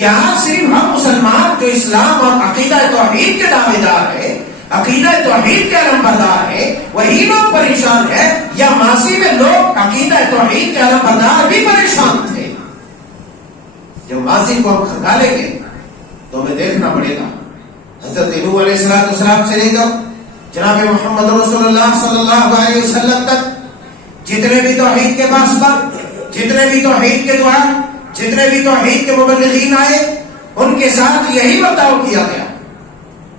کہ آج صرف ہم مسلمان جو اسلام اور عقیدہ توحید کے دعوے دار ہے، عقیدہ توحید کے علمبردار ہے، وہی لوگ پریشان ہیں، یا ماضی میں لوگ عقیدہ توحید کے علمبردار بھی پریشان تھے؟ جب ماضی کو ہم کھنگالیں گے تو ہمیں دیکھنا پڑے گا حضرت نوح علیہ السلام سے لے کر جناب محمد رسول اللہ صلی اللہ علیہ وسلم تک جتنے بھی توحید کے پاسبان، جتنے بھی توحید کے دعا، جتنے بھی توحید کے مبلغین آئے، ان کے ساتھ یہی برتاؤ کیا گیا،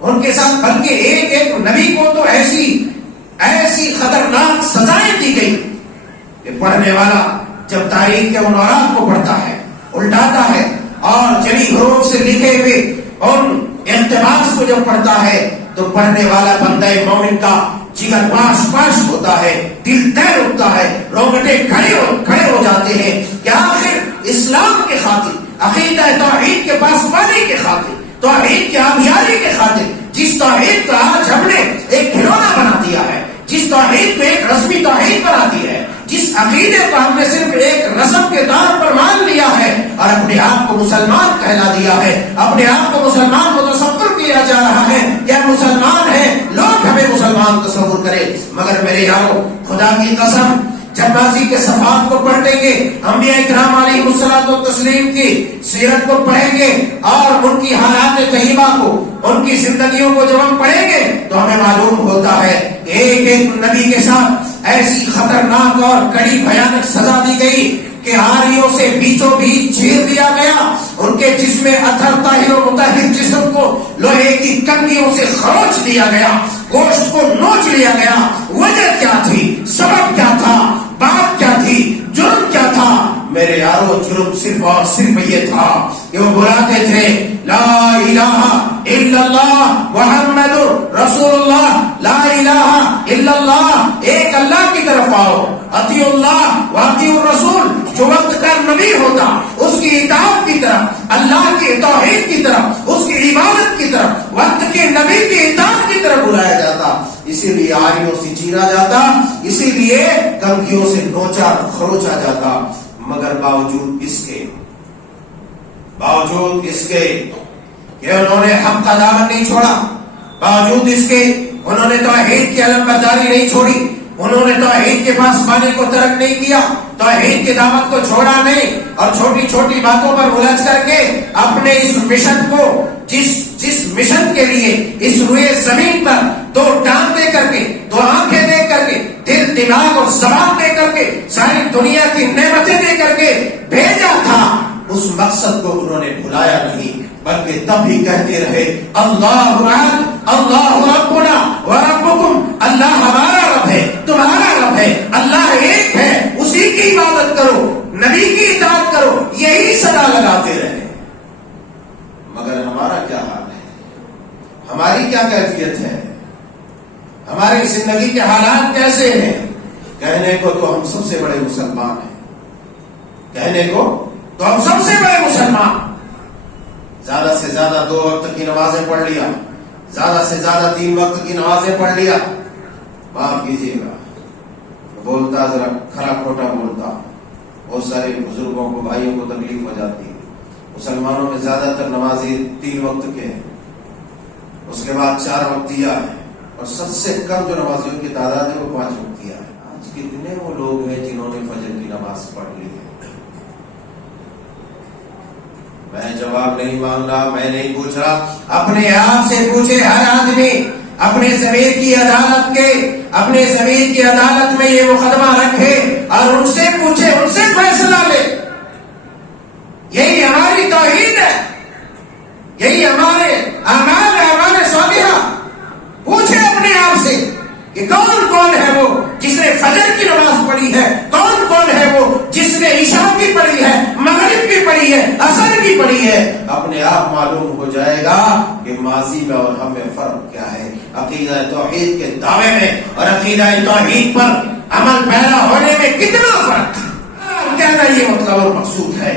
ان کے ساتھ، بلکہ ایک ایک نبی کو تو ایسی خطرناک سزائیں دی گئی کہ پڑھنے والا جب تاریخ کے ان اوراق کو پڑھتا ہے، الٹاتا ہے، اور جلی حروف سے لکھے ہوئے ان اقتباس کو جب پڑھتا ہے تو پڑھنے والا بندہ مومن کا جگر پاش ہوتا ہے، دل تیر اٹھتا ہے، رونگٹے کھڑے ہو جاتے ہیں کہ آخر اسلام کے خاطر، عقیدہ توحید کے پاسبانی کے خاطر، توحید کی آبیاری کے خاطر، جس توحید کو آج ہم نے ایک کھلونا بنا دیا ہے، جس توحید کو ایک رسمی توحید بنا دی ہے، جس عقیدے کو ہم نے صرف ایک رسم کے طور پر مان لیا ہے اور اپنے آپ کو مسلمان کہلا دیا ہے، اپنے آپ کو مسلمان متصور کیا جا رہا ہے کہ ہم مسلمان ہیں، لوگ ہمیں مسلمان تصور کرے۔ مگر میرے یارو، خدا کی قسم، جب ماضی کے صفحات کو پڑھیں گے، انبیاء کرام علیہ الصلوۃ والتسلیم کی سیرت کو پڑھیں گے اور ان کی حالات طیبہ کو، ان کی زندگیوں کو جب ہم پڑھیں گے تو ہمیں معلوم ہوتا ہے کہ ایک ایک نبی کے ساتھ ایسی خطرناک اور کڑی بھیانک سزا دی گئی کہ آریوں سے بیچوں بیچ چیر دیا گیا، ان کے جسم اطہر طاہر و مطہر جسم کو لوہے کی کنگھیوں سے خروچ دیا گیا، گوشت کو نوچ لیا گیا۔ وجہ کیا تھی؟ سبب کیا تھا؟ بات کیا تھی؟ جرم کیا تھا؟ میرے یارو، جرم صرف اور صرف یہ تھا کہ وہ بلاتے تھے لا الہ الا اللہ محمد رسول اللہ، لا الہ الا اللہ، ایک اللہ کی طرف آؤ، اطیع اللہ واطیع الرسول۔ جو وقت کا نبی ہوتا اس کی اطاعت کی طرف، اللہ کی توحید کی طرف، اس کی عبادت کی طرف، وقت کے نبی کی اطاعت کی طرف بلایا جاتا، اسی لیے آریوں سے چیرا جاتا، اسی لیے کنگھیوں سے نوچا خروچا جاتا۔ مگر باوجود اس کے کہ انہوں نے حق کا دامن نہیں چھوڑا، باوجود اس کے انہوں نے توحید کی علمبرداری نہیں چھوڑی، انہوں نے توحید کے پاسبانی کو ترک نہیں کیا، توحید کی دعوت کو چھوڑا نہیں، اور چھوٹی چھوٹی باتوں پر الجھ کر کے اپنے اس مشن کو، جس مشن کے لیے اس روئے زمین پر دو ٹانگ دے کر کے، دو آنکھیں دے کر کے، دل دماغ اور زبان دے کر کے، ساری دنیا کی نعمتیں دے کر کے بھیجا تھا، اس مقصد کو انہوں نے بھلایا نہیں، بلکہ تب بھی کہتے رہے اللہ احد اللہ ربنا وربکم، اللہ ہمارا رب ہے، تمہارا رب ہے، اللہ ایک ہے، اسی کی عبادت کرو، نبی کی اطاعت کرو، یہی صدا لگاتے رہے۔ مگر ہمارا کیا حال ہے؟ ہماری کیا کیفیت ہے؟ ہماری زندگی کے حالات کیسے ہیں؟ کہنے کو تو ہم سب سے بڑے مسلمان ہیں، کہنے کو تو ہم سب سے بڑے مسلمان، زیادہ سے زیادہ 2 وقت کی نمازیں پڑھ لیا، زیادہ سے زیادہ 3 وقت کی نمازیں پڑھ لیا۔ معاف کیجیے گا، بولتا ذرا کھرا کھوٹا بولتا، بہت سارے بزرگوں کو، بھائیوں کو تکلیف ہو جاتی ہے۔ مسلمانوں میں زیادہ تر نمازی 3 وقت کے ہیں، اس کے بعد 4 وقت دیا ہے، اور سب سے کم جو نمازیوں کی تعداد ہے وہ 5 وقت دیا ہے۔ آج کتنے وہ لوگ ہیں جنہوں نے فجر کی نماز پڑھ لی ہے؟ میں جواب نہیں مانگ رہا، میں نہیں پوچھ رہا، اپنے آپ سے پوچھے ہر آدمی، اپنے ضمیر کی عدالت میں یہ مقدمہ رکھے اور ان سے پوچھے، ان سے فیصلہ لے۔ یہی ہماری توحید ہے، یہی ہمارے اعمال ہے، ہمارے صالحہ۔ پوچھے اپنے آپ سے کہ کون ہے وہ جس نے فجر کی نماز پڑھی ہے، کون ہے وہ جس نے عشاء کی پڑھی ہے، مغرب کی پڑھی ہے، عصر کی پڑھی ہے۔ اپنے آپ معلوم ہو جائے گا کہ ماضی میں اور ہم میں فرق کیا ہے، عقیدہ توحید کے دعوے میں اور عقیدہ توحید پر عمل پیرا ہونے میں کتنا فرق ہے۔ کہنا یہ مطلب اور مقصود ہے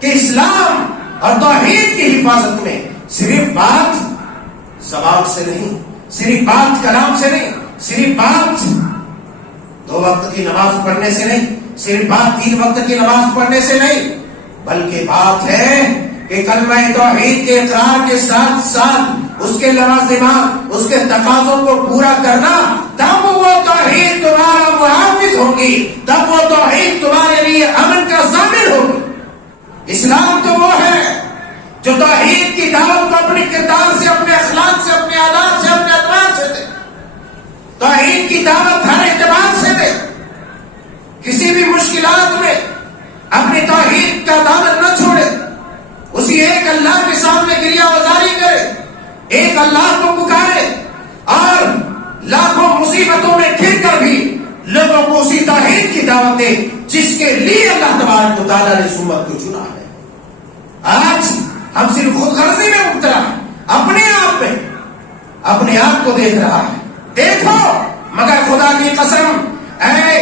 کہ اسلام اور توحید کی حفاظت میں صرف بات زبان سے نہیں، صرف بات کلام سے نہیں، صرف بات 2 وقت کی نماز پڑھنے سے نہیں، صرف بات 3 وقت کی نماز پڑھنے سے نہیں، بلکہ بات ہے کہ کلمہ توحید کے اقرار کے ساتھ ساتھ اس کے لوازمات، اس کے تقاضوں کو پورا کرنا، تب وہ توحید تمہارا محافظ ہوگی، تب وہ توحید تمہارے لیے امن کا ضامن ہوگی۔ اسلام تو وہ ہے جو توحید کی دعوت کو اپنے کردار سے، اپنے اخلاق سے، اپنے عادات سے، اپنے اعتبار سے دے۔ توحید کی دعوت ہر اعتبار سے دے، کسی بھی مشکلات میں اپنی توحید کا دامن نہ چھوڑے، اسی ایک اللہ کے سامنے گریہ وزاری کرے، ایک اللہ کو پکارے، اور لاکھوں مصیبتوں میں گھر کر بھی لوگوں کو اسی توحید کی دعوت دے جس کے لیے اللہ تبارک و تعالیٰ نے اس امت کو چنا ہے۔ آج ہم صرف خود غرضی میں مبتلا ہیں، اپنے آپ میں اپنے آپ کو دیکھ رہا ہے۔ دیکھو مگر خدا کی قسم، اے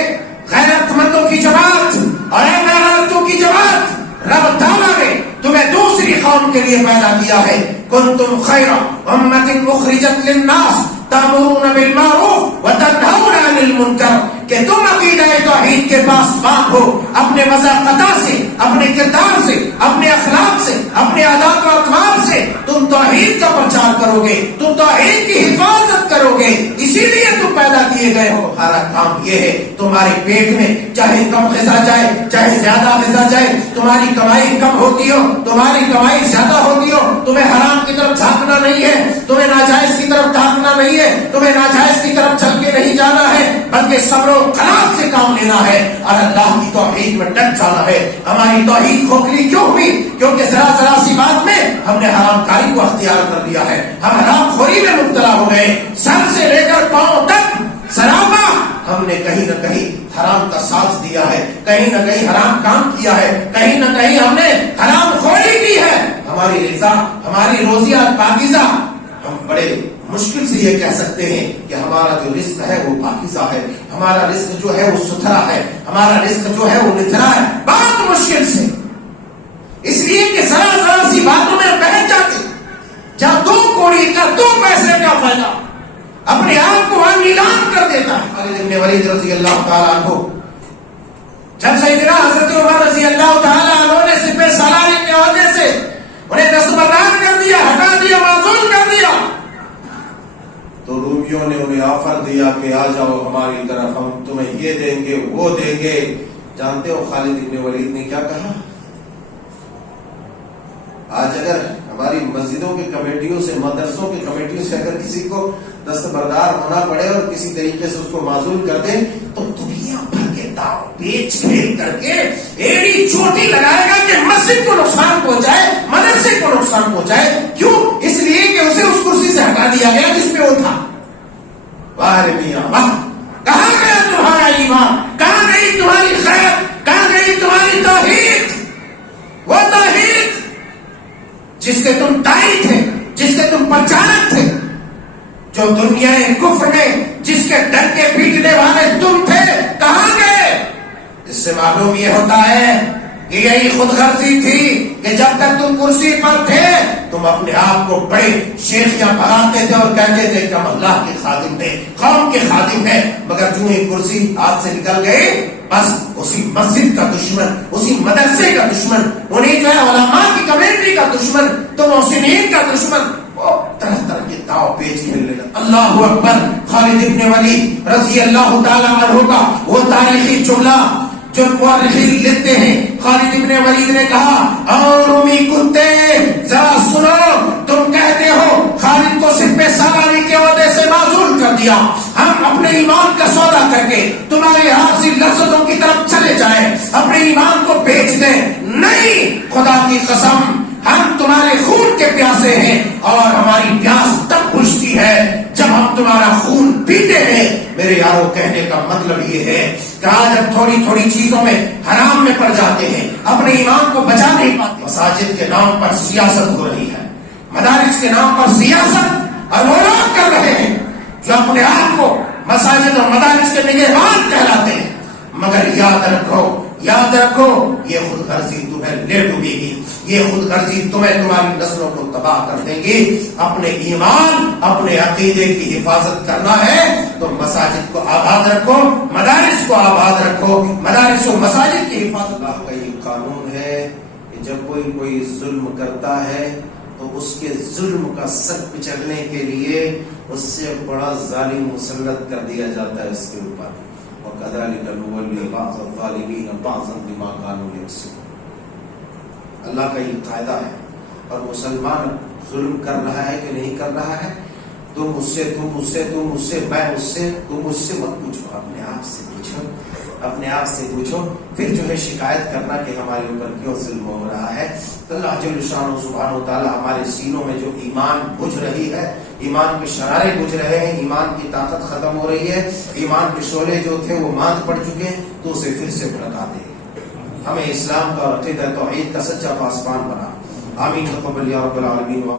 غیرت مندوں کی جماعت اور اے غیرتوں کی جماعت، رب تعالیٰ نے تمہیں دوسری قوم کے لیے پیدا کیا ہے۔ کنتم خیر امۃ اخرجت للناس تأمرون بالمعروف وتنہون عن المنکر، کہ تم عقیدہ توحید کے پاس بات ہو، اپنے مذاقتہ سے، اپنے کردار سے، اپنے اخلاق سے، اپنے عادات و اطوار سے تم توحید کا پرچار کرو گے، تم توحید کی حفاظت کرو گے۔ اسی لیے تم پیدا کیے گئے ہو۔ ہمارا کام یہ ہے تمہارے پیٹ میں چاہے کم غذا جائے، چاہے زیادہ غذا جائے، تمہاری کمائی کم ہوتی ہو، تمہاری کمائی زیادہ ہوتی ہو، تمہیں حرام کی طرف جھانکنا نہیں ہے، تمہیں ناجائز کی طرف جھانکنا نہیں ہے، تمہیں ناجائز کی طرف چل کے نہیں جانا ہے، بلکہ صبر و خلاف سے کام لینا ہے اور اللہ کی توحید میں ڈٹ جانا ہے۔ ہماری توحید کھوکھلی کیوں ہوئی؟ کیونکہ ذرا ذرا سی بات میں ہم نے حرام کاری کو اختیار کر لیا ہے، ہم حرام خوری میں مبتلا ہو گئے، سر سے لے کر پاؤں تک سرابا ہم نے کہیں نہ کہیں حرام کا ساتھ دیا ہے، کہیں نہ کہیں حرام کام کیا ہے، کہیں نہ کہیں ہم نے حرام خوری کی ہے۔ ہماری رضا، ہماری روزیات پاکیزہ، ہم بڑے مشکل سے یہ کہہ سکتے ہیں کہ ہمارا جو رزق ہے وہ پاکیزہ ہے، ہمارا رزق جو ہے وہ ستھرا ہے، ہمارا رزق جو ہے وہ نتھرا ہے، بہت مشکل سے، اس لیے کہ ذرا ذرا سی باتوں میں بہت جاتے، جب دو کوڑی کا دو پیسے کا فائدہ اپنے آپ کو نیلام کر دیتا ہے۔ خالد بن ولید رضی اللہ تعالیٰ عنہ، جب سیدنا حضرت عمر رضی اللہ تعالیٰ عنہ نے سپہ سالار کے عہدے سے انہیں دستبردار کر دیا، ہٹا دیا، معزول کر دیا، تو رومیوں نے انہیں آفر دیا کہ آ جاؤ ہماری طرف، ہم تمہیں یہ دیں گے، وہ دیں گے۔ جانتے ہو خالد بن ولید نے کیا کہا؟ آج اگر ہماری مسجدوں کی کمیٹیوں سے، مدرسوں کی کمیٹیوں سے اگر کسی کو دستبردار ہونا پڑے اور کسی طریقے سے اس کو معزول کر دیں تو دنیا بھر کے داؤ پیچ کھیل کر کے ایڑی چوٹی لگائے گا کہ مسجد کو نقصان پہنچائے، مدرسے کو نقصان پہنچائے۔ کیوں؟ اس لیے کہ اسے اس کرسی سے ہٹا دیا گیا جس پہ وہ تھا۔ واہ میاں واہ، کہاں گیا تمہارا ایمان؟ کہاں گئی تمہاری خیر؟ کہاں گئی تمہاری توحید؟ وہ توحید جس کے تم دائی تھے، جس کے تم پرچارک تھے، جو دنیا کفر میں جس کے ڈر کے پیٹنے والے تم تھے، کہاں گئے؟ اس سے معلوم یہ ہوتا ہے کہ یہی خود غرضی تھی کہ جب تک تم کرسی پر تھے تم اپنے آپ کو بڑے شیخیاں بناتے تھے اور کہتے تھے کہ ہم اللہ کے خادم ہیں، قوم کے خادم ہیں، مگر جو ہی کرسی ہاتھ سے نکل گئے بس اسی مسجد کا دشمن، اسی مدرسے کا دشمن، انہیں جو ہے علماء کی کمیونٹی کا دشمن، تو محسنین کا دشمن، وہ طرح طرح کے داؤ پیچ کھیلنے لگا۔ اللہ اکبر۔ خالد بن ولید رضی اللہ تعالیٰ عنہ کا وہ تاریخی جملہ جو مورخین لکھتے ہیں، خالد بن ولید نے کہا، اور رومی کتے ذرا سنو، تم کہتے ہو خالد کو سپہ سالاری کے عہدے سے معزول کر دیا، ہم اپنے ایمان کا سودا کر کے تمہارے عارضی لذتوں کی طرف چلے جائیں، اپنے ایمان کو بیچ دیں؟ نہیں، خدا کی قسم، ہم تمہارے خون کے پیاسے ہیں اور ہماری پیاس تب بجھتی ہے جب ہم تمہارا خون پیتے ہیں۔ میرے یارو، کہنے کا مطلب یہ ہے کہ آج ہم تھوڑی تھوڑی چیزوں میں حرام میں پڑ جاتے ہیں، اپنے ایمان کو بچا نہیں پاتے۔ مساجد کے نام پر سیاست ہو رہی ہے، مدارس کے نام پر سیاست، اور وہ لوگ کر رہے ہیں جو اپنے آپ کو مساجد اور مدارس کے نگہبان کہلاتے ہیں، مگر یاد رکھو، یاد رکھو، یہ خود غرضی تمہیں لے ڈوبے گی، یہ خود غرضی تمہیں تمہاری نسلوں کو تباہ کر دیں گی۔ اپنے ایمان، اپنے عقیدے کی حفاظت کرنا ہے تو مساجد کو آباد رکھو، مدارس کو آباد رکھو، مدارس و مساجد کی حفاظت کا یہ قانون ہے کہ جب کوئی کوئی ظلم کرتا ہے تو اس کے ظلم کا سر کچلنے کے لیے اس سے بڑا ظالم مسلط کر دیا جاتا ہے اس کے اوپر. وَكَذَلِكَ نُوَلِّي بَعْضَ الظَّالِمِينَ بَعْضًا بِمَا كَانُوا يَكْسِبُونَ. اللہ کا یہ قاعدہ ہے. اور مسلمان ظلم کر رہا ہے کہ نہیں کر رہا ہے؟ تم اس سے میں اس سے، تم مجھ سے مت پوچھو، اپنے آپ سے پوچھو، اپنے آپ سے پوچھو. پھر جو ہے شکایت کرنا کہ ہمارے اوپر کیوں ظلم ہو رہا ہے. تو اللہ جل شانہ سبحانہ وتعالی ہمارے سینوں میں جو ایمان بجھ رہی ہے، ایمان کے شرارے بجھ رہے ہیں، ایمان کی طاقت ختم ہو رہی ہے، ایمان کے شعلے جو تھے وہ ماند پڑ چکے ہیں، تو اسے پھر سے بھڑکا دے. ہمیں اسلام کا اور عقیدہ توحید کا سچا پاسبان بنا. آمین تقبل یا رب العالمین.